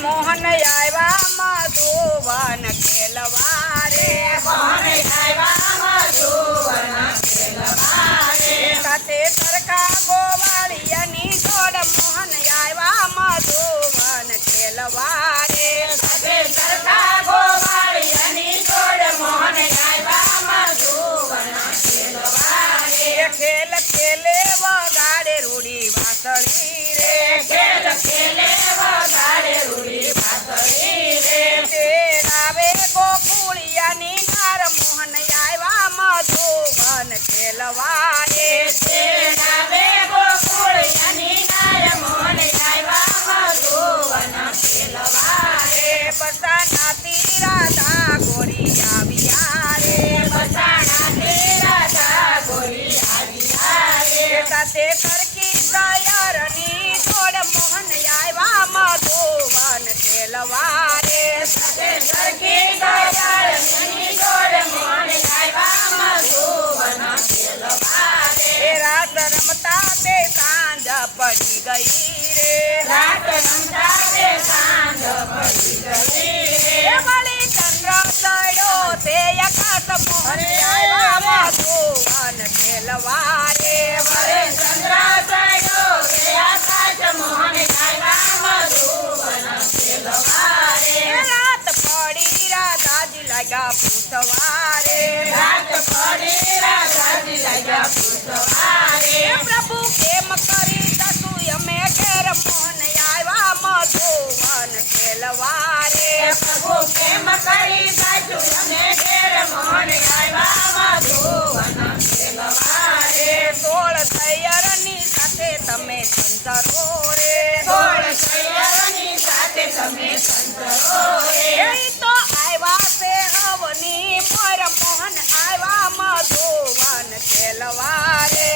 મોહન આવ્યા મધુવન ખેલવા રે સાથે સરખા ગોવાળિયાની જોડ મોહન આવ્યા મધુવન ખેલવા રે ખેલ ખેલે વગાડે રૂડી વાસળી રે તેરાવે ગોકુળિયાની નાર મોહન આવ્યા મધુવન ખેલવા રે બસાનાથી રાધા ગોરી આવ્યા રે સાથે સરખી સયરની જોડ મોહન આવ્યા મધુવન ખેલવા રે રાત રમતા તે સાંજ પડી ગઈ રે વળી ચંદ્ર ચડ્યો તે આકાશ મોહન આવ્યા મધુવન ખેલવા રે રાત પડી રાધાજી લાગ્યા પૂછવા રે પ્રભુ કેમ કરી દસુ અમે ઘેર મોહન આવ્યા મધુવન ખેલવા રે સોળ સૈયરની સાથે તમે સંતરો રે એ તો આવ્યા છે હવની પર મોહન આવ્યા મધુવન ખેલવા રે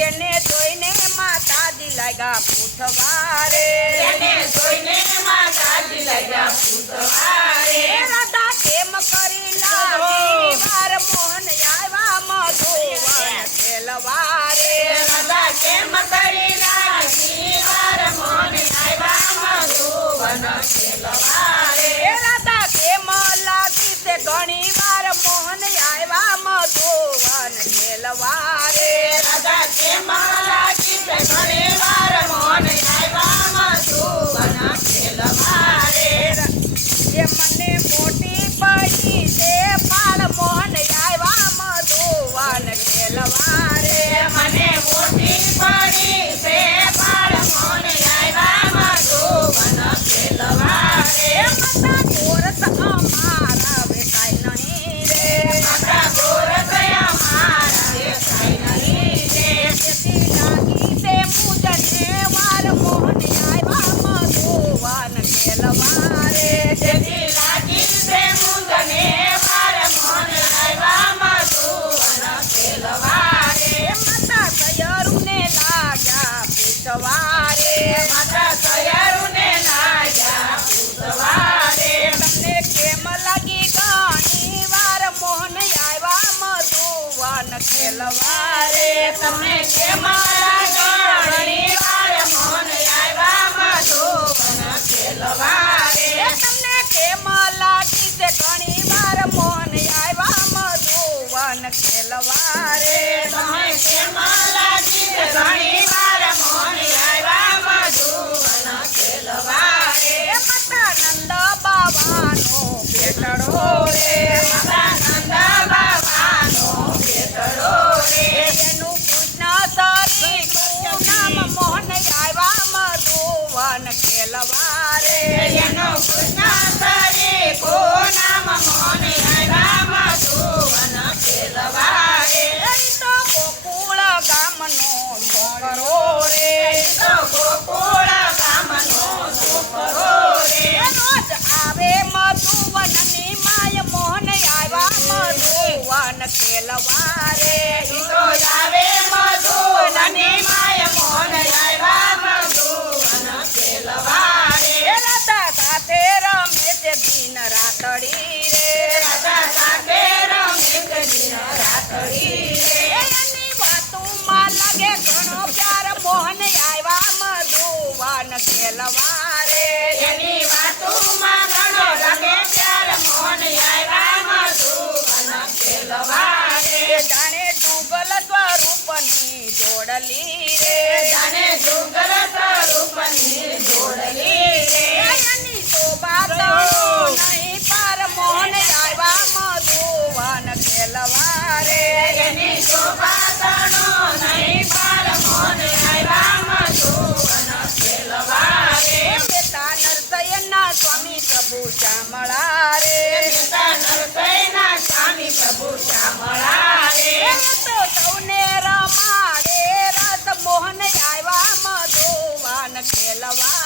એને જોઈને માતાજી લાગ્યા પૂછવા રે રાધા કેમ કરી લાગી વાર મોહન આવ્યા મધુવન ખેલવા રે રાધા કેમ લાગી છે ઘણી વાર મોહન આવ્યા મધુવન ખેલવા રે એ મને મોટી પડી છે પાળ મોહન આવ્યા મધુવન ખેલવા રે માતા ગોરસ અમારા વેચાય નહીં રે તેથી લાગી છે પૂજને વાર મોહન આવ્યા મધુવન ખેલવા રે માતા સયરુને લાગ્યા પૂછવા રે તમને કેમ લાગી ઘણી વાર મોહન આવ્યા મધુવન ખેલવા રે તમને કેમ તમને કેમ લાગી છે ઘણી વાર મોહન આવ્યા મધુવન ખેલવા રે માતા નંદ બાવાનો પેટડો રે એનું કૃષ્ણ સરી નામ મોહન આવ્યા મધુવન ખેલવા રે તો ગોકુળ ગામનો છોકરો રે રોજ આવે મધુવનની માય મોહન આવ્યા મધુવન ખેલવા રે રાધા સાથે રમે છે દિન રાતડી રે એની વાતો ખેલવારે એની વાતોમાં ઘણો લાગે પ્યાર મોહન આવ્યા મધુવન ખેલવારે જાણે ડુગલ સ્વરૂપની જોડલી રે જાણે જુગલ સ્વરૂપની જોડલી રે એની શોભા તો નહીં પાર મોહન આવ્યા મધુવન ખેલવારે એની શોભા તણો નહીં પાર મોહન આવ્યા મધુવન ખેલવારે બેટા નરસૈયના સ્વામી પ્રભુ શ્યામળા રે પિતા નરસૈના સ્વામી પ્રભુ શ્યામળા રે તો સૌને રમાડે રસ મોહન આવ્યા મધુવન ખેલવા